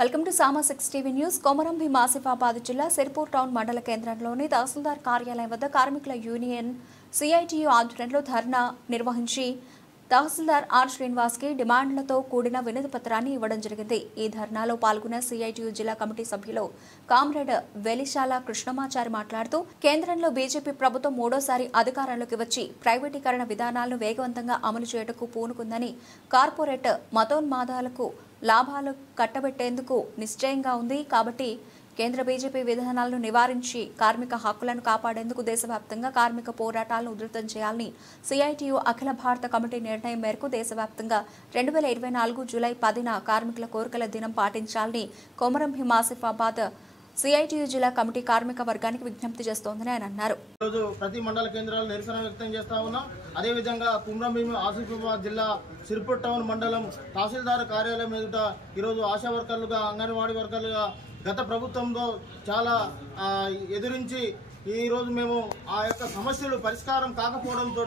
Welcome to Sama 6 TV news. Komaram Bheem Asifabad జిల్లా Sirpur town మండల కేంద్రంలోని తహసీల్దార్ కార్యాలయం వద్ద కార్మికుల యూనియన్ సిఐటియు ఆధ్వర్యంలో ధర్నా నిర్వహించి తహసీల్దార్ ఆర్ శ్రీనివాస్ కి డిమాండ్లతో కూడిన వినతి పత్రాన్ని ఇవ్వడం జరిగింది. ఈ ధర్నాలో పాల్గొన్న సిఐటియు జిల్లా కమిటీ సభ్యులు కామ్రేడ్ వెలిశాల కృష్ణమాచారి మాట్లాడుతూ కేంద్రంలో బీజేపీ ప్రభుత్వం మూడోసారి అధికారంలోకి వచ్చి ప్రైవేటీకరణ విధానాలను వేగవంతంగా అమలు చేయటకు పూనుకుందని, కార్పొరేట్ మతోన్మాదాలకు లాభాలు కట్టబెట్టేందుకు నిశ్చయంగా ఉంది. కాబట్టి కేంద్ర బీజేపీ విధానాలను నివారించి కార్మిక హక్కులను కాపాడేందుకు దేశవ్యాప్తంగా కార్మిక పోరాటాలను ఉధృతం చేయాలని సిఐటియు అఖిల భారత కమిటీ నిర్ణయం మేరకు దేశవ్యాప్తంగా 2024 జూలై 10న కార్మికుల కోరికల దినం పాటించాలని కొమరం భీం ఆసిఫాబాద్ సిఐటియు జిల్లా కమిటీ కార్మిక వర్గానికి విజ్ఞప్తి చేస్తోందని ఆయన అన్నారు. ఈరోజు ప్రతి మండల కేంద్రాలు నిరసన వ్యక్తం చేస్తా ఉన్నాం. అదేవిధంగా కొమరం భీం ఆసిఫాబాద్ జిల్లా సిర్పూర్ టౌన్ మండలం తహసీల్దార్ కార్యాలయం ఎదుట ఈరోజు ఆశా వర్కర్లుగా, అంగన్వాడీ వర్కర్లుగా గత ప్రభుత్వంలో చాలా ఎదురించి ఈరోజు మేము ఆ యొక్క సమస్యలు పరిష్కారం కాకపోవడంతో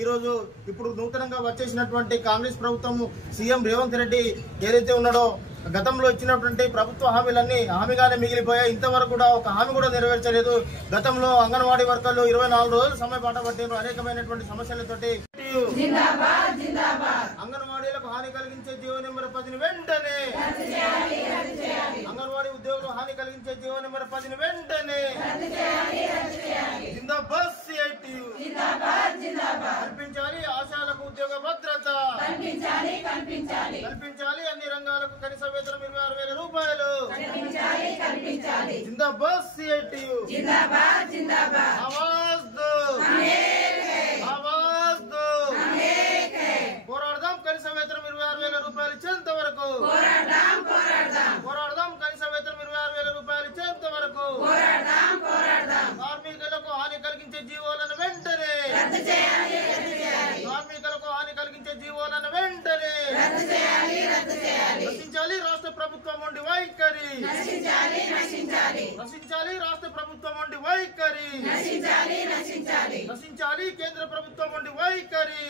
ఈరోజు ఇప్పుడు నూతనంగా వచ్చేసినటువంటి కాంగ్రెస్ ప్రభుత్వం సీఎం రేవంత్ రెడ్డి ఏదైతే ఉన్నాడో గతంలో ఇచ్చినటువంటి ప్రభుత్వ హామీలన్నీ హామీగానే మిగిలిపోయాయి. ఇంతవరకు కూడా ఒక హామీ కూడా నెరవేర్చలేదు. గతంలో అంగన్వాడీ వర్కర్లు 24 రోజులు సమయం పట్టబట్టారు. అనేకమైనటువంటి సమస్యలతోటి అంగన్వాడీలకు హాని కలిగించే జీవో నెంబర్ 10ని వెంటనే, అంగన్వాడీ ఉద్యోగులు హాని కలిగించే జీవో నెంబర్ 10ని వెంటనే జిందాబాద్ సిఐటియు కల్పించాలి. ఆశాలకు ఉద్యోగ భద్రత కల్పించాలి. అన్ని రంగాలకు కనీస వేతనం 26,000 రూపాయలు. జిందాబాద్ సిఐటియు. ఆవాజ్ దో, ఆవాజ్ దో. పోరాడదాం కనీస వేతనం 26,000 రూపాయలు ఇచ్చేంత వరకు. పోరాడదాం కనీస వేతనం 26,000 రూపాయలు ఇచ్చేంత వరకు. కార్మికులకు హాని కలిగించే జీవోలను వెంటనే, కార్మికులకు హాని కలిగించే జీవోలను వెంటనే నశించాలి. రాష్ట్ర ప్రభుత్వం ఉండి వైఖరి నశించాలి. రాష్ట్ర ప్రభుత్వం ఉండి వైఖరి నశించాలి. కేంద్ర ప్రభుత్వం ఉండి వైఖరి